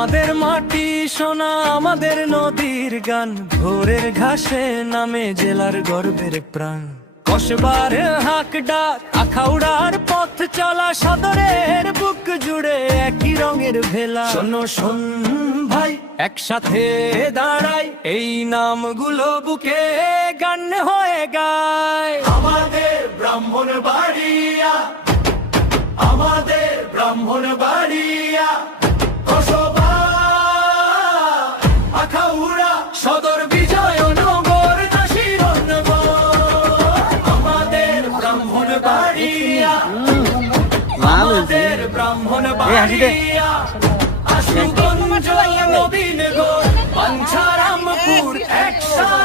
আমাদের মাটি সোনা, আমাদের নদীর গান, ভোরের ঘাসে নামে জেলার গর্বের প্রাণ। কসবার হাক ডাক, আখাউড়ার পথ চলা, সদরের বুক জুড়ে একই রঙের ভেলা। শোনো শোন ভাই, একসাথে দাঁড়াই, এই নামগুলো বুকে গান হয়ে গায়। আমাদের ব্রাহ্মণবাড়িয়া, আমাদের ব্রাহ্মণবাড়িয়া, কসবা, আখাউড়া, সদর বিজয়নগর, নাসিরনগর। আমাদের ব্রাহ্মণবাড়িয়া, আমাদের ব্রাহ্মণবাড়িয়া, আশুগঞ্জ, নবীনগর, পাঞ্ছারামপুর একসাথে